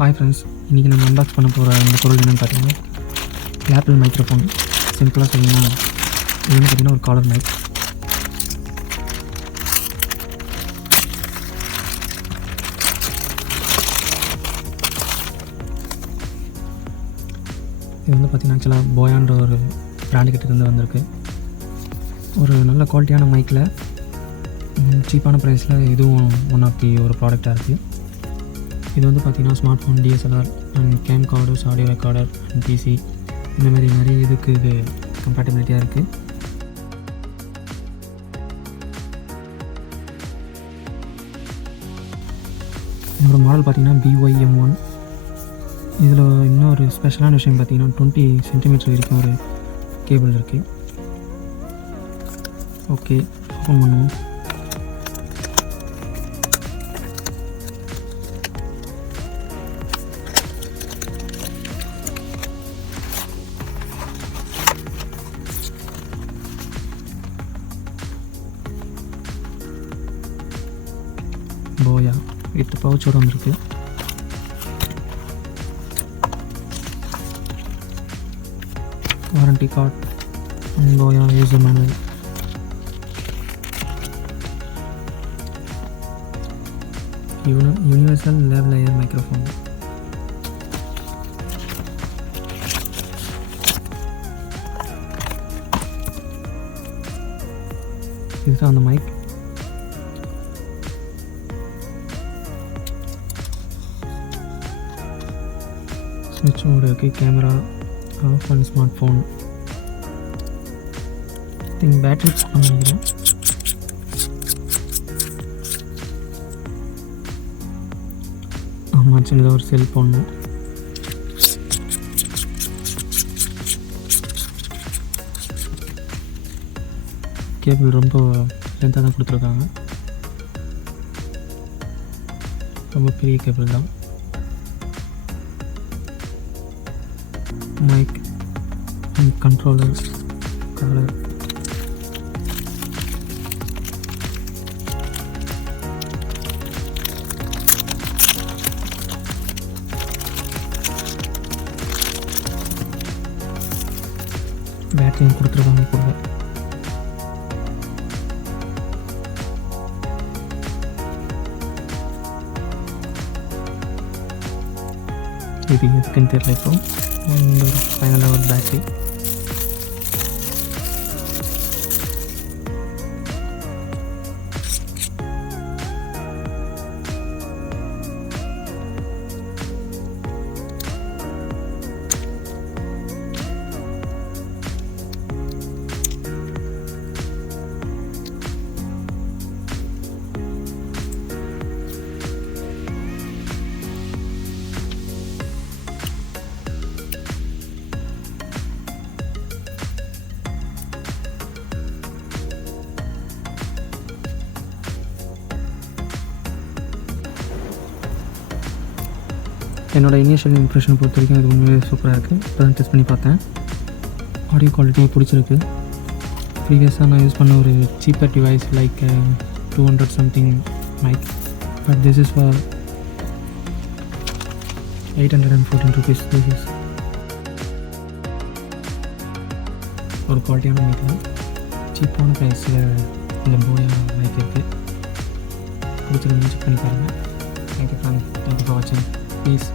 Hi friends, இன்றைக்கி நம்ம unbox பண்ண போகிற இந்த பொருள் என்னென்னு பார்த்தீங்கன்னா ஆப்பிள் மைக்ரோஃபோன். சிம்பிளாக சொல்லணும்னா இது வந்து பார்த்திங்கன்னா ஒரு காலர் மைக். இது வந்து பார்த்திங்கன்னா ஆக்சுவலாக போயான்ற ஒரு பிராண்டு கிட்டேருந்து வந்திருக்கு. ஒரு நல்ல குவாலிட்டியான மைக்கில் சீப்பான ப்ரைஸில் இதுவும் ஒன் ஆஃப் தி ஒரு ப்ராடக்டாக இருக்குது. இது வந்து பார்த்திங்கன்னா smart phone, DSLR and camcorders, audio recorder and PC இந்த மாதிரி நிறைய இதுக்கு இது கம்பேட்டபிலிட்டியாக இருக்குது. என்னோடய மாடல் பார்த்திங்கன்னா BYM1. இதில் இன்னொரு ஸ்பெஷலான விஷயம் பார்த்திங்கன்னா 20 சென்டிமீட்டர் வரைக்கும் ஒரு கேபிள் இருக்குது. ஓகே, ஓப்பன் பண்ணுவோம். போயா வித் பவுச்சோடு வந்துருக்கு. Warranty card, Boya user manual. Universal lavalier microphone. இதுதான் அந்த மைக். ஸ்விட்ச் மோடு இருக்குது, camera off and smart phone. Think battery நினைக்கிறேன். ஆமாம், சின்னதாக ஒரு செல் போடணும். கேபிள் ரொம்ப லென்த்தாக தான் கொடுத்துருக்காங்க. ரொம்ப பெரிய கேபிள் தான். Mic and controller, colour. பேட்டரியும் கொடுத்துருக்காங்க கூட. இது எதுக்குன்னு தெரியல. இப்போ ஃபைனலாக ஒரு பேட்டரி. என்னோடய இனிஷியல் இம்ப்ரெஷன் பொறுத்த வரைக்கும் இது உண்மையிலே சூப்பராக இருக்குது. இப்போ தான் டெஸ்ட் பண்ணி பார்த்தேன். ஆடியோ குவாலிட்டி பிடிச்சிருக்கு. ப்ரீவியஸாக நான் யூஸ் பண்ண ஒரு cheaper device like 200 something mic, but this is for 814 rupees. This is ஒரு குவாலிட்டியான மைக் தான். சீப்பான ப்ரைஸில் இந்த போயா மைக் இருக்குது. பிடிச்சிருந்து செக் பண்ணி பாருங்கள். தேங்க்யூ ஃபார் வாட்சிங். Peace.